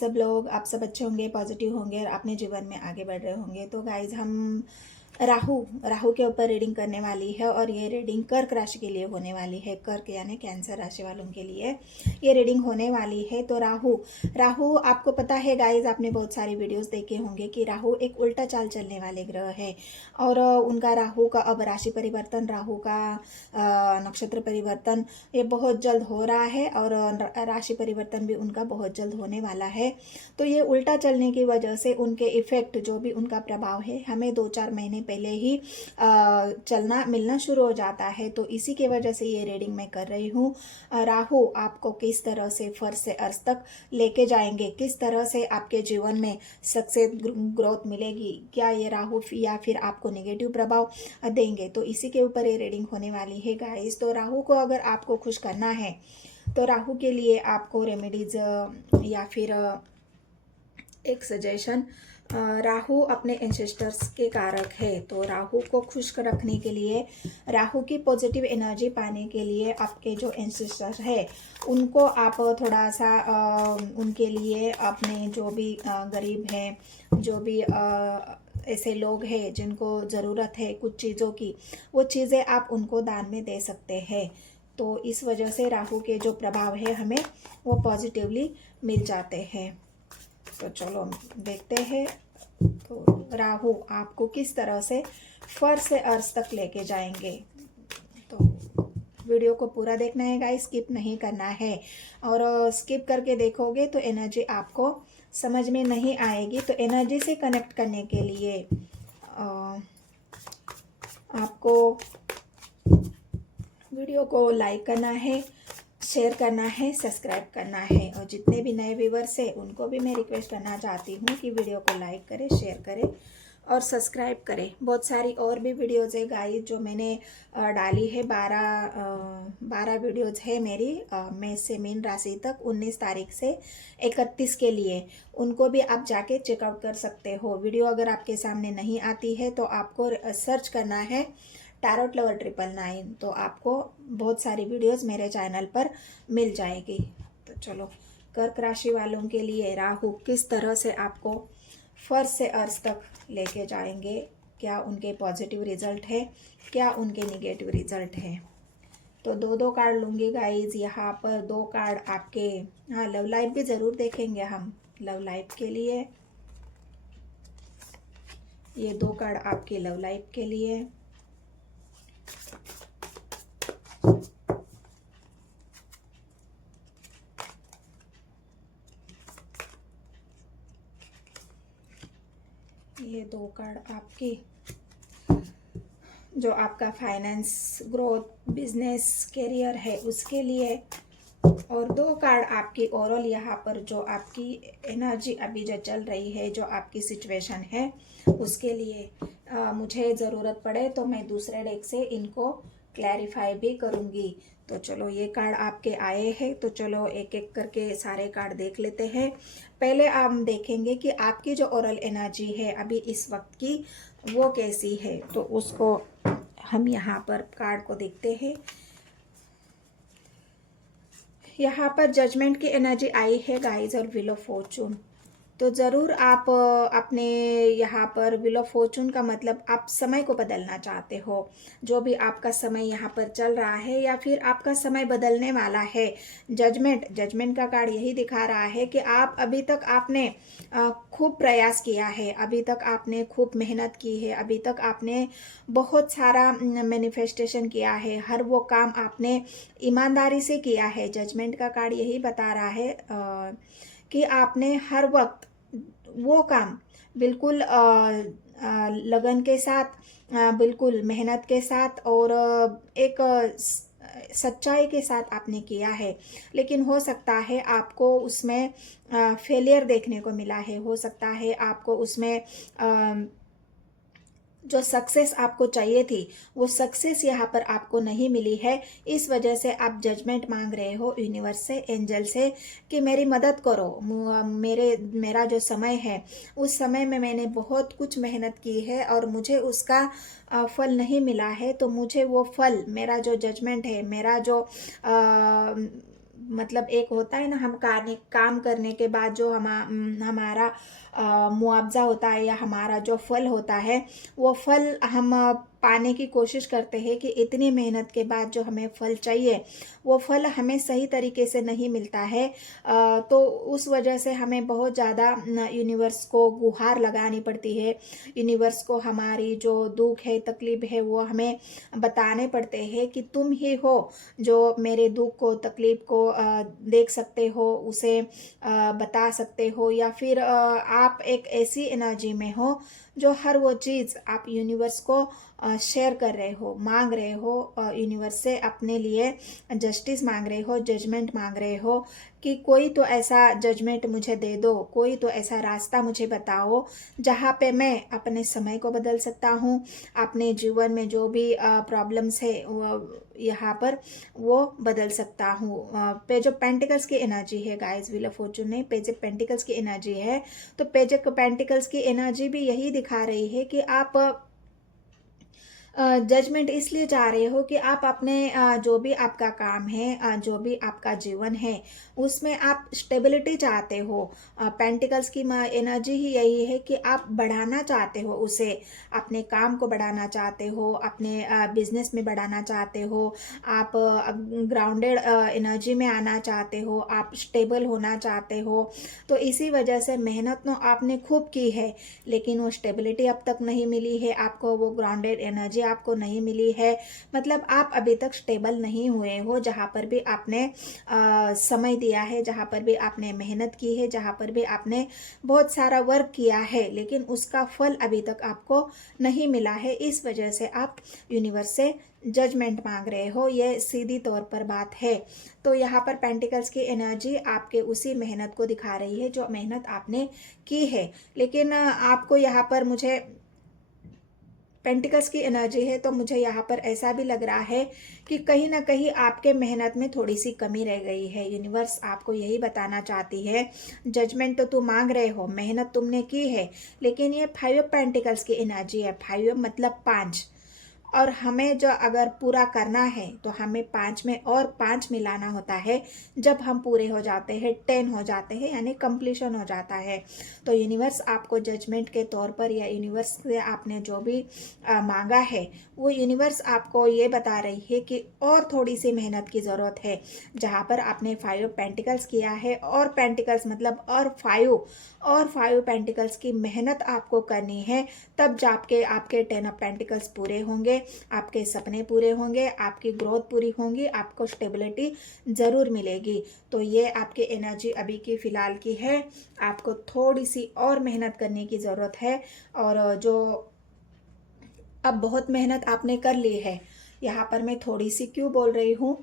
सब लोग, आप सब अच्छे होंगे, पॉजिटिव होंगे और अपने जीवन में आगे बढ़ रहे होंगे। तो गाइज हम राहु राहु के ऊपर रीडिंग करने वाली है और ये रीडिंग कर्क राशि के लिए होने वाली है। कर्क यानी कैंसर राशि वालों के लिए ये रीडिंग होने वाली है। तो राहु राहु आपको पता है गाइज, आपने बहुत सारी वीडियोस देखे होंगे कि राहु एक उल्टा चाल चलने वाले ग्रह है और उनका राहु का अब राशि परिवर्तन, राहु का नक्षत्र परिवर्तन ये बहुत जल्द हो रहा है और राशि परिवर्तन भी उनका बहुत जल्द होने वाला है। तो ये उल्टा चलने की वजह से उनके इफेक्ट, जो भी उनका प्रभाव है, हमें 2-4 महीने पहले ही चलना मिलना शुरू हो जाता है। तो इसी की वजह से ये रीडिंग मैं कर रही हूँ। राहु आपको किस तरह से फर्स्ट से अर्श तक लेके जाएंगे, किस तरह से आपके जीवन में सक्सेस ग्रोथ मिलेगी, क्या ये राहु या फिर आपको नेगेटिव प्रभाव देंगे, तो इसी के ऊपर ये रीडिंग होने वाली है गाइस। तो राहु को अगर आपको खुश करना है तो राहु के लिए आपको रेमेडीज या फिर एक सजेशन, राहु अपने एंसेस्टर्स के कारक है। तो राहु को खुश रखने के लिए, राहु की पॉजिटिव एनर्जी पाने के लिए आपके जो एंसेस्टर्स है उनको आप थोड़ा सा उनके लिए अपने जो भी गरीब हैं, जो भी ऐसे लोग हैं जिनको ज़रूरत है कुछ चीज़ों की, वो चीज़ें आप उनको दान में दे सकते हैं। तो इस वजह से राहु के जो प्रभाव है हमें वो पॉजिटिवली मिल जाते हैं। तो चलो देखते हैं तो राहु आपको किस तरह से फर्श से अर्श तक लेके जाएंगे। तो वीडियो को पूरा देखना है गाइस, स्किप नहीं करना है। और स्किप करके देखोगे तो एनर्जी आपको समझ में नहीं आएगी। तो एनर्जी से कनेक्ट करने के लिए आपको वीडियो को लाइक करना है, शेयर करना है, सब्सक्राइब करना है। और जितने भी नए व्यूवर्स हैं उनको भी मैं रिक्वेस्ट करना चाहती हूँ कि वीडियो को लाइक करें, शेयर करें और सब्सक्राइब करें। बहुत सारी और भी वीडियोज़ है गाइस जो मैंने डाली है। 12 वीडियोज़ है मेरी मेष से मीन राशि तक 19 तारीख से 31 के लिए, उनको भी आप जाके चेकआउट कर सकते हो। वीडियो अगर आपके सामने नहीं आती है तो आपको सर्च करना है टैरोट लवर 999, तो आपको बहुत सारी वीडियोस मेरे चैनल पर मिल जाएगी। तो चलो, कर्क राशि वालों के लिए राहु किस तरह से आपको फर्स्ट से अर्श तक लेके जाएंगे, क्या उनके पॉजिटिव रिजल्ट है, क्या उनके निगेटिव रिजल्ट है। तो 2-2 कार्ड लूँगी गाइज। यहाँ पर 2 कार्ड आपके, हाँ लव लाइफ भी ज़रूर देखेंगे हम। लव लाइफ के लिए ये 2 कार्ड आपके लव लाइफ के लिए, ये 2 कार्ड आपकी जो आपका फाइनेंस, ग्रोथ, बिजनेस, करियर है उसके लिए, और 2 कार्ड आपकी ओवरऑल यहाँ पर जो आपकी एनर्जी अभी जो चल रही है, जो आपकी सिचुएशन है उसके लिए। मुझे ज़रूरत पड़े तो मैं दूसरे डेक से इनको क्लैरिफाई भी करूँगी। तो चलो, ये कार्ड आपके आए हैं तो चलो एक एक करके सारे कार्ड देख लेते हैं। पहले हम देखेंगे कि आपकी जो ओरल एनर्जी है अभी इस वक्त की वो कैसी है, तो उसको हम यहाँ पर कार्ड को देखते हैं। यहाँ पर जजमेंट की एनर्जी आई है गाइज और व्हील ऑफ फॉर्चून। तो ज़रूर आप अपने यहाँ पर व्हील ऑफ फॉर्चून का मतलब आप समय को बदलना चाहते हो। जो भी आपका समय यहाँ पर चल रहा है या फिर आपका समय बदलने वाला है। जजमेंट का कार्ड यही दिखा रहा है कि आप अभी तक आपने खूब प्रयास किया है, अभी तक आपने खूब मेहनत की है, अभी तक आपने बहुत सारा मैनिफेस्टेशन किया है, हर वो काम आपने ईमानदारी से किया है। जजमेंट का कार्ड यही बता रहा है कि आपने हर वक्त वो काम बिल्कुल लगन के साथ, बिल्कुल मेहनत के साथ और एक सच्चाई के साथ आपने किया है। लेकिन हो सकता है आपको उसमें फेलियर देखने को मिला है, हो सकता है आपको उसमें जो सक्सेस आपको चाहिए थी वो सक्सेस यहाँ पर आपको नहीं मिली है। इस वजह से आप जजमेंट मांग रहे हो यूनिवर्स से, एंजल से कि मेरी मदद करो। मेरा जो समय है उस समय में मैंने बहुत कुछ मेहनत की है और मुझे उसका फल नहीं मिला है। तो मुझे वो फल, मेरा जो जजमेंट है, मेरा जो मतलब एक होता है ना, हम काम करने के बाद जो हमारा मुआवजा होता है या हमारा जो फल होता है, वो फल हम पाने की कोशिश करते हैं कि इतनी मेहनत के बाद जो हमें फल चाहिए वो फल हमें सही तरीके से नहीं मिलता है। तो उस वजह से हमें बहुत ज़्यादा यूनिवर्स को गुहार लगानी पड़ती है। यूनिवर्स को हमारी जो दुख है, तकलीफ है, वो हमें बताने पड़ते हैं कि तुम ही हो जो मेरे दुख को, तकलीफ को देख सकते हो, उसे बता सकते हो, या फिर आप एक ऐसी एनर्जी में हो जो हर वो चीज़ आप यूनिवर्स को शेयर कर रहे हो, मांग रहे हो, यूनिवर्स से अपने लिए जस्टिस मांग रहे हो, जजमेंट मांग रहे हो कि कोई तो ऐसा जजमेंट मुझे दे दो, कोई तो ऐसा रास्ता मुझे बताओ जहाँ पे मैं अपने समय को बदल सकता हूँ, अपने जीवन में जो भी प्रॉब्लम्स है वो यहाँ पर वो बदल सकता हूँ। पेज ऑफ पेंटिकल्स की एनर्जी है गाइस, व्हील ऑफ फॉर्चून नहीं, पेज ऑफ पेंटिकल्स की एनर्जी है। तो पेज ऑफ पेंटिकल्स की एनर्जी भी यही दिखा रही है कि आप जजमेंट इसलिए चाह रहे हो कि आप अपने जो भी आपका काम है, जो भी आपका जीवन है, उसमें आप स्टेबिलिटी चाहते हो। पेंटिकल्स की एनर्जी ही यही है कि आप बढ़ाना चाहते हो उसे, अपने काम को बढ़ाना चाहते हो, अपने बिजनेस में बढ़ाना चाहते हो, आप ग्राउंडेड एनर्जी में आना चाहते हो, आप स्टेबल होना चाहते हो। तो इसी वजह से मेहनत तो आपने खूब की है, लेकिन वो स्टेबिलिटी अब तक नहीं मिली है आपको, वो ग्राउंडेड एनर्जी आपको नहीं मिली है। मतलब आप अभी तक स्टेबल नहीं हुए हो। जहाँ पर भी आपने समय दिया है, जहाँ पर भी आपने मेहनत की है, जहाँ पर भी आपने बहुत सारा वर्क किया है, लेकिन उसका फल अभी तक आपको नहीं मिला है। इस वजह से आप यूनिवर्स से जजमेंट मांग रहे हो, ये सीधी तौर पर बात है। तो यहाँ पर पेंटिकल्स की एनर्जी आपके उसी मेहनत को दिखा रही है जो मेहनत आपने की है। लेकिन आपको यहाँ पर, मुझे पेंटिकल्स की एनर्जी है तो मुझे यहाँ पर ऐसा भी लग रहा है कि कहीं ना कहीं आपके मेहनत में थोड़ी सी कमी रह गई है। यूनिवर्स आपको यही बताना चाहती है, जजमेंट तो तुम मांग रहे हो, मेहनत तुमने की है, लेकिन ये 5 ऑफ पेंटिकल्स की एनर्जी है। 5 मतलब 5, और हमें जो अगर पूरा करना है तो हमें 5 में और 5 मिलाना होता है। जब हम पूरे हो जाते हैं, 10 हो जाते हैं, यानी कंप्लीशन हो जाता है। तो यूनिवर्स आपको जजमेंट के तौर पर, या यूनिवर्स से आपने जो भी मांगा है, वो यूनिवर्स आपको ये बता रही है कि और थोड़ी सी मेहनत की ज़रूरत है। जहाँ पर आपने 5 ऑफ पेंटिकल्स किया है, और पेंटिकल्स मतलब और 5 पेंटिकल्स की मेहनत आपको करनी है, तब जाके आपके 10 ऑफ पेंटिकल्स पूरे होंगे, आपके सपने पूरे होंगे, आपकी ग्रोथ पूरी होंगी, आपको स्टेबिलिटी ज़रूर मिलेगी। तो ये आपकी एनर्जी अभी की फ़िलहाल की है। आपको थोड़ी सी और मेहनत करने की ज़रूरत है, और जो अब बहुत मेहनत आपने कर ली है, यहाँ पर मैं थोड़ी सी क्यों बोल रही हूँ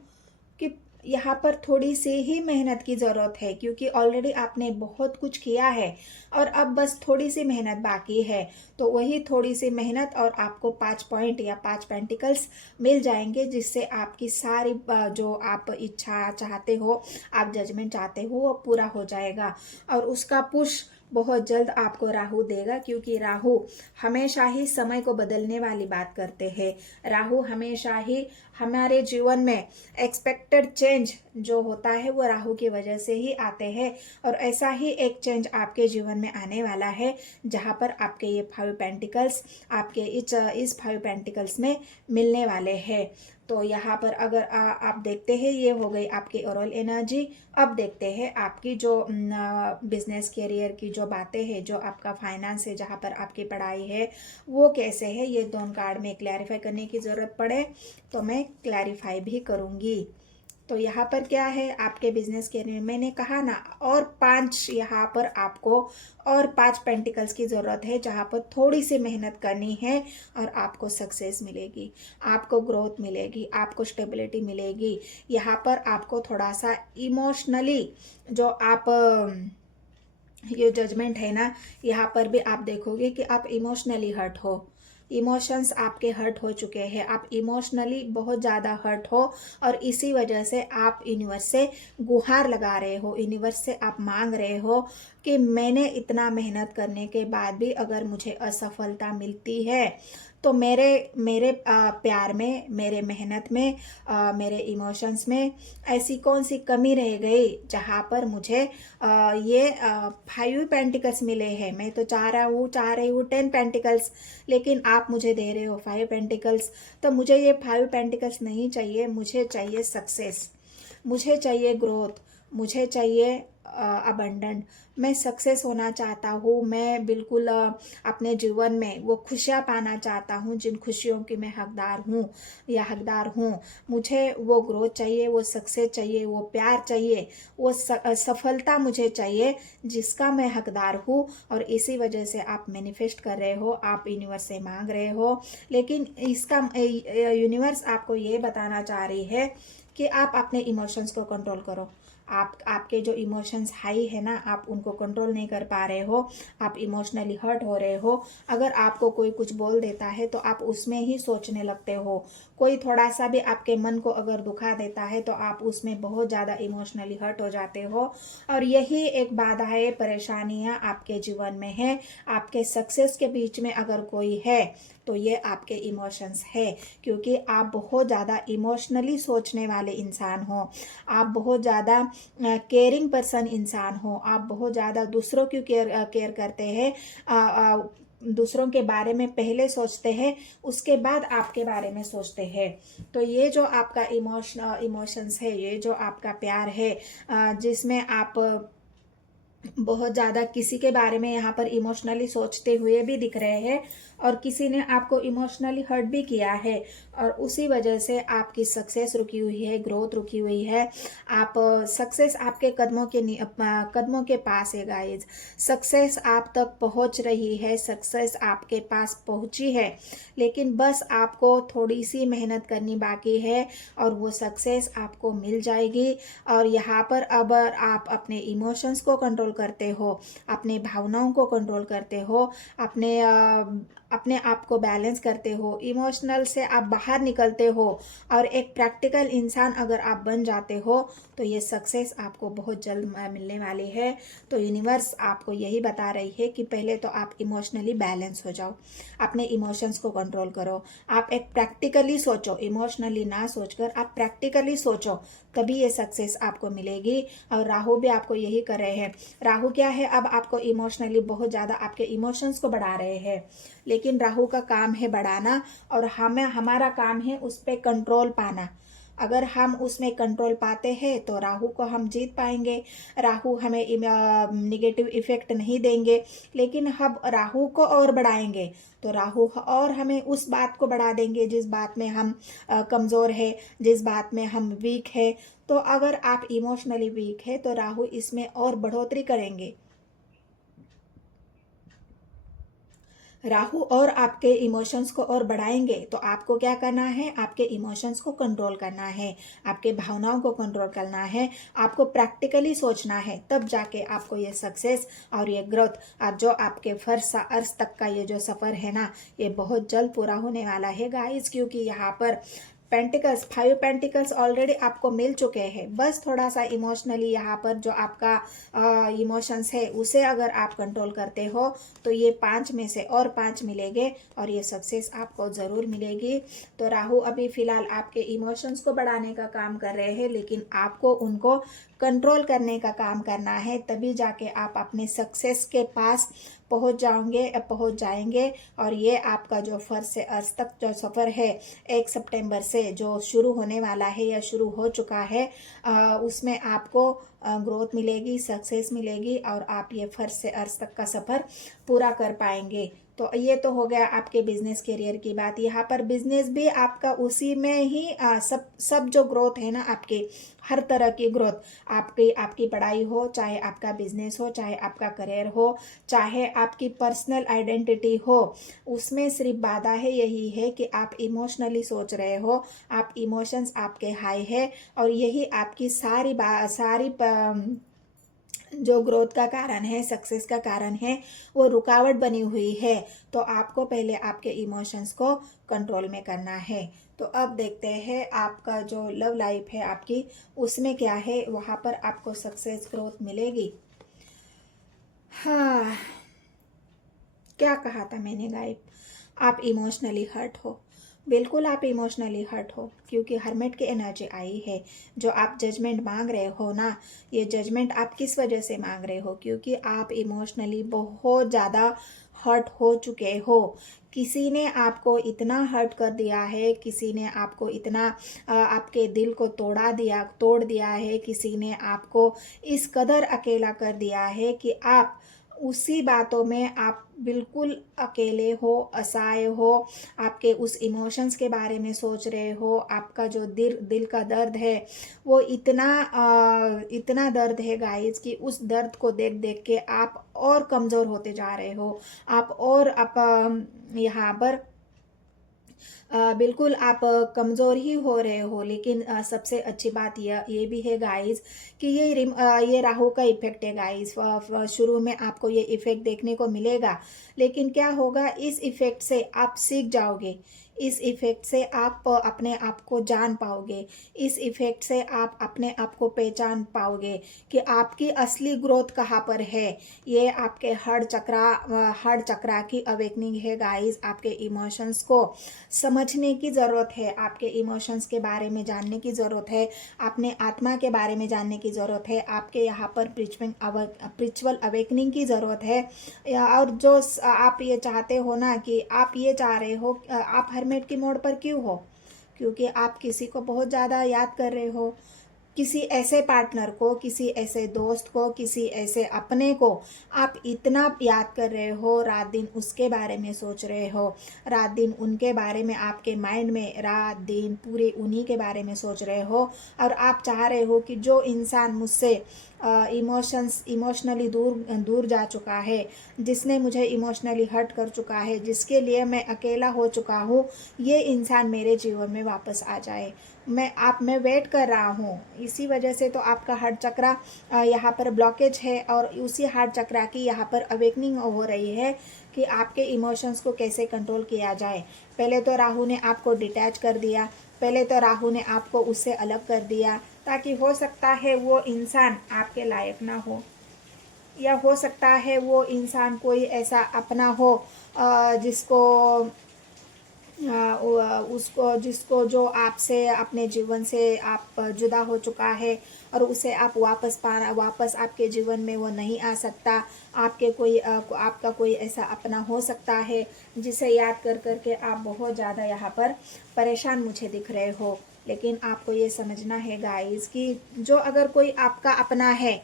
कि यहाँ पर थोड़ी सी ही मेहनत की ज़रूरत है, क्योंकि ऑलरेडी आपने बहुत कुछ किया है और अब बस थोड़ी सी मेहनत बाकी है। तो वही थोड़ी सी मेहनत और आपको 5 पॉइंट या 5 पेंटिकल्स मिल जाएंगे, जिससे आपकी सारी जो आप इच्छा चाहते हो, आप जजमेंट चाहते हो, वो पूरा हो जाएगा। और उसका पुश बहुत जल्द आपको राहु देगा, क्योंकि राहु हमेशा ही समय को बदलने वाली बात करते हैं। राहु हमेशा ही हमारे जीवन में एक्सपेक्टेड चेंज जो होता है वो राहु की वजह से ही आते हैं, और ऐसा ही एक चेंज आपके जीवन में आने वाला है, जहाँ पर आपके ये 5 पेंटिकल्स आपके इस 5 पेंटिकल्स में मिलने वाले हैं। तो यहाँ पर अगर आप देखते हैं, ये हो गई आपकी ओवरऑल एनर्जी। अब देखते हैं आपकी जो बिजनेस कैरियर की जो बातें हैं, जो आपका फाइनेंस है, जहाँ पर आपकी पढ़ाई है, वो कैसे है। ये दोनों कार्ड में क्लैरिफाई करने की ज़रूरत पड़े तो मैं क्लैरिफाई भी करूँगी। तो यहाँ पर क्या है, आपके बिजनेस के लिए मैंने कहा ना, और 5 यहाँ पर आपको और 5 पेंटिकल्स की ज़रूरत है, जहाँ पर थोड़ी सी मेहनत करनी है और आपको सक्सेस मिलेगी, आपको ग्रोथ मिलेगी, आपको स्टेबिलिटी मिलेगी। यहाँ पर आपको थोड़ा सा इमोशनली जो आप ये जजमेंट है ना, यहाँ पर भी आप देखोगे कि आप इमोशनली हर्ट हो, इमोशंस आपके हर्ट हो चुके हैं, आप इमोशनली बहुत ज़्यादा हर्ट हो, और इसी वजह से आप यूनिवर्स से गुहार लगा रहे हो, यूनिवर्स से आप मांग रहे हो कि मैंने इतना मेहनत करने के बाद भी अगर मुझे असफलता मिलती है तो मेरे मेरे प्यार में, मेरे मेहनत में, मेरे इमोशंस में ऐसी कौन सी कमी रह गई जहाँ पर मुझे ये 5 पेंटिकल्स मिले हैं। मैं तो चाह रही हूँ 10 पेंटिकल्स, लेकिन आप मुझे दे रहे हो 5 पेंटिकल्स। तो मुझे ये 5 पेंटिकल्स नहीं चाहिए, मुझे चाहिए सक्सेस, मुझे चाहिए ग्रोथ, मुझे चाहिए अबंडेंट। मैं सक्सेस होना चाहता हूँ, मैं बिल्कुल अपने जीवन में वो खुशियाँ पाना चाहता हूँ जिन खुशियों की मैं हकदार हूँ या हकदार हूँ। मुझे वो ग्रोथ चाहिए, वो सक्सेस चाहिए, वो प्यार चाहिए, वो सफलता मुझे चाहिए जिसका मैं हकदार हूँ। और इसी वजह से आप मैनिफेस्ट कर रहे हो, आप यूनिवर्स से मांग रहे हो। लेकिन इसका यूनिवर्स आपको ये बताना चाह रही है कि आप अपने इमोशंस को कंट्रोल करो। आपके जो इमोशंस हाई है ना, आप उनको कंट्रोल नहीं कर पा रहे हो, आप इमोशनली हर्ट हो रहे हो। अगर आपको कोई कुछ बोल देता है तो आप उसमें ही सोचने लगते हो। कोई थोड़ा सा भी आपके मन को अगर दुखा देता है तो आप उसमें बहुत ज़्यादा इमोशनली हर्ट हो जाते हो। और यही एक बाधाएं, परेशानियां आपके जीवन में है। आपके सक्सेस के बीच में अगर कोई है तो ये आपके इमोशंस है, क्योंकि आप बहुत ज़्यादा इमोशनली सोचने वाले इंसान हो, आप बहुत ज़्यादा केयरिंग पर्सन इंसान हो, आप बहुत ज़्यादा दूसरों की केयर करते हैं। दूसरों के बारे में पहले सोचते हैं, उसके बाद आपके बारे में सोचते हैं। तो ये जो आपका इमोशंस है, ये जो आपका प्यार है, जिसमें आप बहुत ज़्यादा किसी के बारे में यहाँ पर इमोशनली सोचते हुए भी दिख रहे हैं और किसी ने आपको इमोशनली हर्ट भी किया है, और उसी वजह से आपकी सक्सेस रुकी हुई है, ग्रोथ रुकी हुई है। आप सक्सेस आपके कदमों के पास है गाइज। सक्सेस आप तक पहुँच रही है, सक्सेस आपके पास पहुँची है, लेकिन बस आपको थोड़ी सी मेहनत करनी बाकी है और वो सक्सेस आपको मिल जाएगी। और यहाँ पर अब आप अपने इमोशंस को कंट्रोल करते हो, अपने भावनाओं को कंट्रोल करते हो, अपने आप को बैलेंस करते हो, इमोशनल से आप बाहर निकलते हो और एक प्रैक्टिकल इंसान अगर आप बन जाते हो तो ये सक्सेस आपको बहुत जल्द मिलने वाली है। तो यूनिवर्स आपको यही बता रही है कि पहले तो आप इमोशनली बैलेंस हो जाओ, अपने इमोशंस को कंट्रोल करो, आप एक प्रैक्टिकली सोचो, इमोशनली ना सोचकर आप प्रैक्टिकली सोचो, तभी ये सक्सेस आपको मिलेगी। और राहु भी आपको यही कर रहे हैं। राहु क्या है, अब आपको इमोशनली बहुत ज़्यादा आपके इमोशंस को बढ़ा रहे हैं, लेकिन राहु का काम है बढ़ाना और हमारा काम है उस पर कंट्रोल पाना। अगर हम उसमें कंट्रोल पाते हैं तो राहु को हम जीत पाएंगे, राहु हमें निगेटिव इफेक्ट नहीं देंगे। लेकिन हम राहु को और बढ़ाएंगे तो राहु और हमें उस बात को बढ़ा देंगे जिस बात में हम कमज़ोर है, जिस बात में हम वीक है। तो अगर आप इमोशनली वीक है तो राहु इसमें और बढ़ोतरी करेंगे। राहु और आपके इमोशंस को और बढ़ाएंगे। तो आपको क्या करना है, आपके इमोशंस को कंट्रोल करना है, आपके भावनाओं को कंट्रोल करना है, आपको प्रैक्टिकली सोचना है, तब जाके आपको ये सक्सेस और ये ग्रोथ और जो आपके फर्स्ट अर्श तक का ये जो सफ़र है ना, ये बहुत जल्द पूरा होने वाला है गाइस। क्योंकि यहाँ पर पेंटिकल्स 5 पेंटिकल्स ऑलरेडी आपको मिल चुके हैं। बस थोड़ा सा इमोशनली यहाँ पर जो आपका इमोशंस है उसे अगर आप कंट्रोल करते हो तो ये 5 में से और 5 मिलेंगे और ये सक्सेस आपको ज़रूर मिलेगी। तो राहु अभी फ़िलहाल आपके इमोशंस को बढ़ाने का काम कर रहे हैं, लेकिन आपको उनको कंट्रोल करने का काम करना है, तभी जाके आप अपने सक्सेस के पास पहुंच जाएंगे। और ये आपका जो फर्स्ट से अर्श तक जो सफ़र है 1 सितंबर से जो शुरू होने वाला है या शुरू हो चुका है, उसमें आपको ग्रोथ मिलेगी, सक्सेस मिलेगी और आप ये फर्स्ट से अर्श तक का सफ़र पूरा कर पाएंगे। तो ये तो हो गया आपके बिजनेस करियर की बात। यहाँ पर बिजनेस भी आपका उसी में ही सब जो ग्रोथ है ना, आपके हर तरह की ग्रोथ, आपकी पढ़ाई हो, चाहे आपका बिजनेस हो, चाहे आपका करियर हो, चाहे आपकी पर्सनल आइडेंटिटी हो, उसमें सिर्फ बाधा है यही है कि आप इमोशनली सोच रहे हो, आप इमोशंस आपके हाई है और यही आपकी सारी जो ग्रोथ का कारण है, सक्सेस का कारण है, वो रुकावट बनी हुई है। तो आपको पहले आपके इमोशंस को कंट्रोल में करना है। तो अब देखते हैं आपका जो लव लाइफ है आपकी, उसमें क्या है, वहाँ पर आपको सक्सेस ग्रोथ मिलेगी। हाँ, क्या कहा था मैंने गाइस? आप इमोशनली हर्ट हो। बिल्कुल आप इमोशनली हर्ट हो, क्योंकि हर्मिट की एनर्जी आई है। जो आप जजमेंट मांग रहे हो ना, ये जजमेंट आप किस वजह से मांग रहे हो? क्योंकि आप इमोशनली बहुत ज़्यादा हर्ट हो चुके हो। किसी ने आपको इतना हर्ट कर दिया है, किसी ने आपको इतना आपके दिल को तोड़ दिया है, किसी ने आपको इस कदर अकेला कर दिया है कि आप उसी बातों में आप बिल्कुल अकेले हो, असहाय हो। आपके उस इमोशंस के बारे में सोच रहे हो। आपका जो दिल दिल का दर्द है, वो इतना दर्द है गाइस कि उस दर्द को देख देख के आप और कमज़ोर होते जा रहे हो। आप यहाँ पर बिल्कुल आप कमज़ोर ही हो रहे हो। लेकिन सबसे अच्छी बात ये भी है गाइस कि ये राहु का इफेक्ट है गाइस। शुरू में आपको ये इफेक्ट देखने को मिलेगा, लेकिन क्या होगा, इस इफेक्ट से आप सीख जाओगे। इस इफेक्ट से आप अपने आप को जान पाओगे। इस इफेक्ट से आप अपने आप को पहचान पाओगे कि आपकी असली ग्रोथ कहाँ पर है। ये आपके हर चक्रा की अवेकनिंग है गाइस। आपके इमोशंस को समझने की ज़रूरत है, आपके इमोशंस के बारे में जानने की ज़रूरत है, अपने आत्मा के बारे में जानने की ज़रूरत है। आपके यहाँ पर स्पिरिचुअल अवेकनिंग की ज़रूरत है। और जो आप ये चाहते हो ना, कि आप ये चाह रहे हो, आप हरमेट की मोड़ पर क्यों हो? क्योंकि आप किसी को बहुत ज़्यादा याद कर रहे हो। किसी ऐसे पार्टनर को, किसी ऐसे दोस्त को, किसी ऐसे अपने को आप इतना याद कर रहे हो। रात दिन उसके बारे में सोच रहे हो। रात दिन उनके बारे में आपके माइंड में रात दिन पूरे उन्हीं के बारे में सोच रहे हो। और आप चाह रहे हो कि जो इंसान मुझसे इमोशनली दूर दूर जा चुका है, जिसने मुझे इमोशनली हर्ट कर चुका है, जिसके लिए मैं अकेला हो चुका हूँ, ये इंसान मेरे जीवन में वापस आ जाए। मैं वेट कर रहा हूँ। इसी वजह से तो आपका हार्ट चक्रा यहाँ पर ब्लॉकेज है, और उसी हार्ट चक्रा की यहाँ पर अवेकनिंग हो रही है कि आपके इमोशंस को कैसे कंट्रोल किया जाए। पहले तो राहु ने आपको डिटैच कर दिया, पहले तो राहु ने आपको उससे अलग कर दिया, ताकि हो सकता है वो इंसान आपके लायक ना हो, या हो सकता है वो इंसान कोई ऐसा अपना हो जिसको उसको जिसको जो आपसे अपने जीवन से आप जुदा हो चुका है, और उसे आप वापस आपके जीवन में वो नहीं आ सकता। आपका कोई ऐसा अपना हो सकता है जिसे याद कर कर के आप बहुत ज़्यादा यहाँ पर परेशान मुझे दिख रहे हो। लेकिन आपको ये समझना है गाइस कि जो अगर कोई आपका अपना है,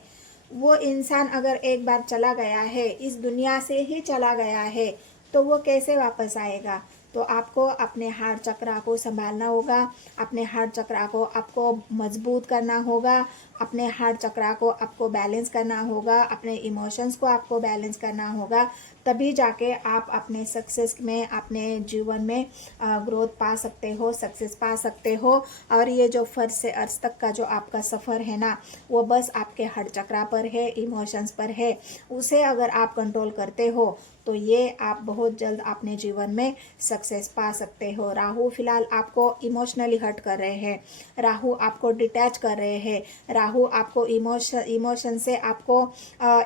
वो इंसान अगर एक बार चला गया है, इस दुनिया से ही चला गया है, तो वो कैसे वापस आएगा? तो आपको अपने हार्ट चक्रा को संभालना होगा। अपने हार्ट चक्रा को आपको मजबूत करना होगा। अपने हार्ट चक्रा को आपको बैलेंस करना होगा। अपने इमोशंस को आपको बैलेंस करना होगा। तभी जाके आप अपने सक्सेस में, अपने जीवन में ग्रोथ पा सकते हो, सक्सेस पा सकते हो। और ये जो फर्स्ट से अर्थ तक का जो आपका सफ़र है ना, वो बस आपके हार्ट चक्रा पर है, इमोशंस पर है। उसे अगर आप कंट्रोल करते हो, तो ये आप बहुत जल्द अपने जीवन में सक्सेस पा सकते हो। राहु फिलहाल आपको इमोशनली हर्ट कर रहे हैं, राहु आपको डिटैच कर रहे हैं, राहु आपको इमोशन से आपको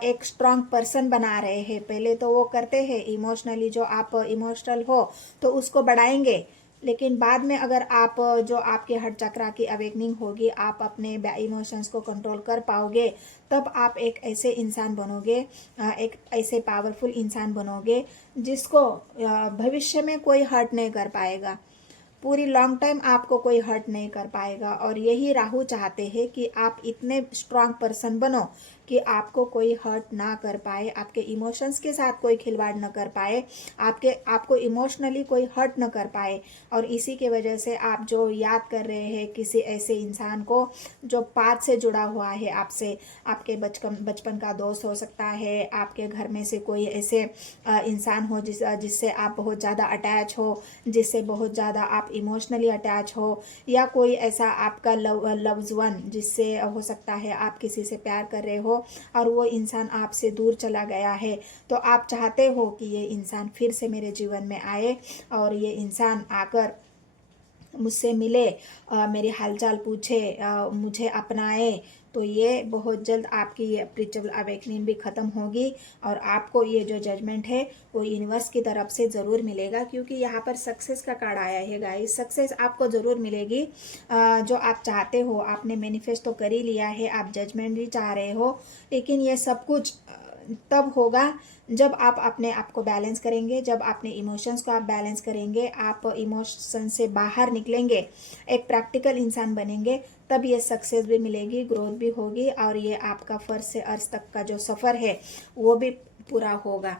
एक स्ट्रांग पर्सन बना रहे हैं। पहले तो वो करते हैं इमोशनली, जो आप इमोशनल हो तो उसको बढ़ाएंगे, लेकिन बाद में अगर आप जो आपके हार्ट चक्रा की अवेकनिंग होगी, आप अपने इमोशंस को कंट्रोल कर पाओगे, तब आप एक ऐसे इंसान बनोगे, एक ऐसे पावरफुल इंसान बनोगे जिसको भविष्य में कोई हर्ट नहीं कर पाएगा। पूरी लॉन्ग टाइम आपको कोई हर्ट नहीं कर पाएगा। और यही राहु चाहते हैं कि आप इतने स्ट्रांग पर्सन बनो कि आपको कोई हर्ट ना कर पाए, आपके इमोशंस के साथ कोई खिलवाड़ न कर पाए, आपको इमोशनली कोई हर्ट न कर पाए। और इसी के वजह से आप जो याद कर रहे हैं किसी ऐसे इंसान को जो पास्ट से जुड़ा हुआ है आपसे, आपके बचपन का दोस्त हो सकता है, आपके घर में से कोई ऐसे इंसान हो जिससे आप बहुत ज़्यादा अटैच हो, जिससे बहुत ज़्यादा आप इमोशनली अटैच हो, या कोई ऐसा आपका लव्ड वन जिससे हो सकता है आप किसी से प्यार कर रहे हो और वो इंसान आपसे दूर चला गया है। तो आप चाहते हो कि ये इंसान फिर से मेरे जीवन में आए, और ये इंसान आकर मुझसे मिले, मेरी हालचाल पूछे, मुझे अपनाए, तो ये बहुत जल्द आपकी ये स्पिरिचुअल अवेकनिंग भी ख़त्म होगी और आपको ये जो जजमेंट है वो यूनिवर्स की तरफ से ज़रूर मिलेगा, क्योंकि यहाँ पर सक्सेस का कार्ड आया है गाइस। सक्सेस आपको ज़रूर मिलेगी। जो आप चाहते हो आपने मैनिफेस्ट तो कर ही लिया है, आप जजमेंट भी चाह रहे हो, लेकिन ये सब कुछ तब होगा जब आप अपने आप को बैलेंस करेंगे, जब अपने इमोशंस को आप बैलेंस करेंगे, आप इमोशन से बाहर निकलेंगे, एक प्रैक्टिकल इंसान बनेंगे, तब ये सक्सेस भी मिलेगी, ग्रोथ भी होगी और ये आपका फर्ज से अर्ज तक का जो सफ़र है वो भी पूरा होगा।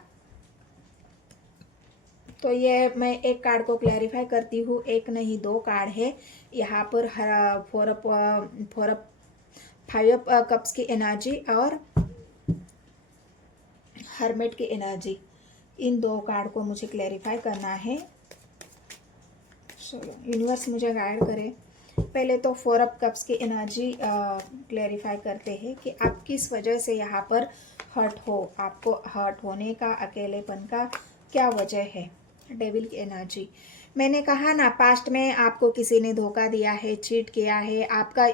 तो ये मैं एक कार्ड को क्लैरिफाई करती हूँ, एक नहीं दो कार्ड है यहाँ पर। फोर अप 5 कप्स की एनर्जी और हर्मिट की एनर्जी, इन दो कार्ड को मुझे क्लैरिफाई करना है। चलो यूनिवर्स मुझे गाइड करे। पहले तो 4 ऑफ कप्स की एनर्जी क्लैरिफाई करते हैं कि आप किस वजह से यहाँ पर हर्ट हो, आपको हर्ट होने का, अकेलेपन का क्या वजह है। डेविल की एनर्जी, मैंने कहा ना पास्ट में आपको किसी ने धोखा दिया है, चीट किया है, आपका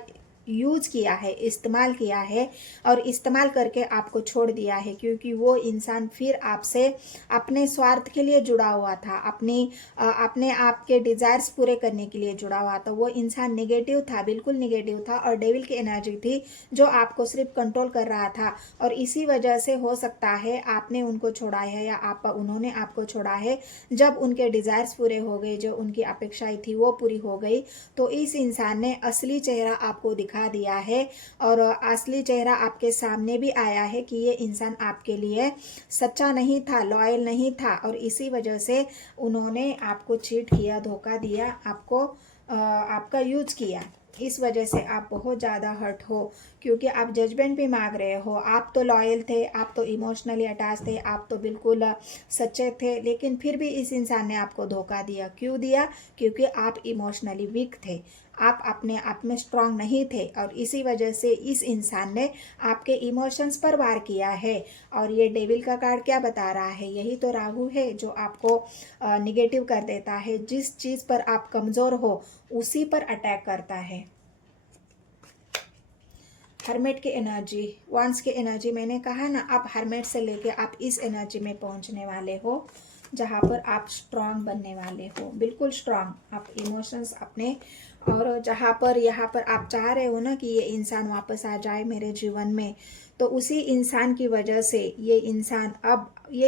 यूज किया है, इस्तेमाल किया है और इस्तेमाल करके आपको छोड़ दिया है, क्योंकि वो इंसान फिर आपसे अपने स्वार्थ के लिए जुड़ा हुआ था, अपने आपके डिज़ायर्स पूरे करने के लिए जुड़ा हुआ था। वो इंसान नेगेटिव था, बिल्कुल नेगेटिव था और डेविल की एनर्जी थी जो आपको सिर्फ कंट्रोल कर रहा था। और इसी वजह से हो सकता है आपने उनको छोड़ा है या उन्होंने आपको छोड़ा है। जब उनके डिज़ायर्स पूरे हो गए, जो उनकी अपेक्षाएं थी वो पूरी हो गई, तो इस इंसान ने असली चेहरा आपको दिखा दिया है और असली चेहरा आपके सामने भी आया है कि ये इंसान आपके लिए सच्चा नहीं था, लॉयल नहीं था और इसी वजह से उन्होंने आपको चीट किया, धोखा दिया, आपको आपका यूज किया। इस वजह से आप बहुत ज़्यादा हर्ट हो, क्योंकि आप जजमेंट भी मांग रहे हो। आप तो लॉयल थे, आप तो इमोशनली अटैच थे, आप तो बिल्कुल सच्चे थे, लेकिन फिर भी इस इंसान ने आपको धोखा दिया। क्यों दिया? क्योंकि आप इमोशनली वीक थे, आप अपने आप में स्ट्रांग नहीं थे और इसी वजह से इस इंसान ने आपके इमोशंस पर वार किया है। और ये डेविल का कार्ड क्या बता रहा है? यही तो राहु है जो आपको निगेटिव कर देता है। जिस चीज़ पर आप कमज़ोर हो उसी पर अटैक करता है। हर्मेट की एनर्जी, वांस की एनर्जी, मैंने कहा ना आप हर्मेट से लेके आप इस एनर्जी में पहुंचने वाले हो जहाँ पर आप स्ट्रांग बनने वाले हो, बिल्कुल स्ट्रांग, आप इमोशंस अपने, और जहाँ पर यहाँ पर आप चाह रहे हो ना कि ये इंसान वापस आ जाए मेरे जीवन में, तो उसी इंसान की वजह से ये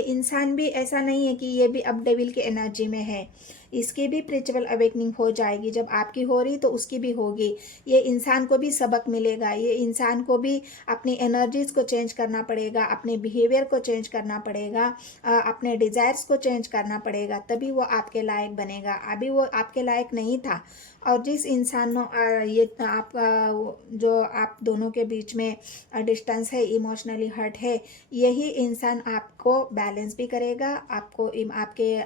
इंसान भी ऐसा नहीं है कि ये भी अब डेविल की एनर्जी में है, इसकी भी स्पिरिचुअल अवेकनिंग हो जाएगी। जब आपकी हो रही तो उसकी भी होगी। ये इंसान को भी सबक मिलेगा, ये इंसान को भी अपनी एनर्जीज को चेंज करना पड़ेगा, अपने बिहेवियर को चेंज करना पड़ेगा, अपने डिज़ायर्स को चेंज करना पड़ेगा, तभी वो आपके लायक बनेगा। अभी वो आपके लायक नहीं था। और जिस इंसान ये आप जो आप दोनों के बीच में डिस्टेंस है, इमोशनली हर्ट है, यही इंसान आपको बैलेंस भी करेगा,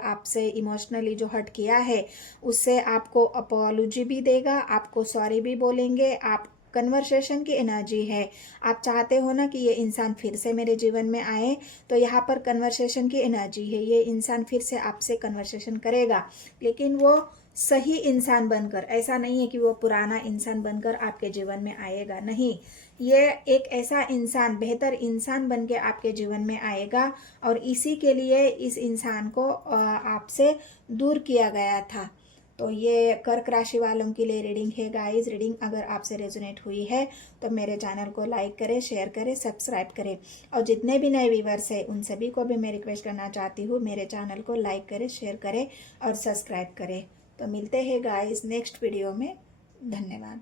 आपसे इमोशनली जो हर्ट किया है उससे आपको अपॉलॉजी भी देगा, आपको सॉरी भी बोलेंगे। आप कन्वर्सेशन की एनर्जी है, आप चाहते हो ना कि ये इंसान फिर से मेरे जीवन में आए, तो यहाँ पर कन्वर्सेशन की एनर्जी है। ये इंसान फिर से आपसे कन्वर्सेशन करेगा, लेकिन वो सही इंसान बनकर, ऐसा नहीं है कि वो पुराना इंसान बनकर आपके जीवन में आएगा, नहीं, ये एक ऐसा इंसान, बेहतर इंसान बन के आपके जीवन में आएगा। और इसी के लिए इस इंसान को आपसे दूर किया गया था। तो ये कर्क राशि वालों के लिए रीडिंग है गाइस। रीडिंग अगर आपसे रेजोनेट हुई है तो मेरे चैनल को लाइक करें, शेयर करें, सब्सक्राइब करें। और जितने भी नए व्यूवर्स हैं उन सभी को भी मैं रिक्वेस्ट करना चाहती हूँ, मेरे चैनल को लाइक करें, शेयर करें और सब्सक्राइब करें। तो मिलते हैं गाइस नेक्स्ट वीडियो में। धन्यवाद।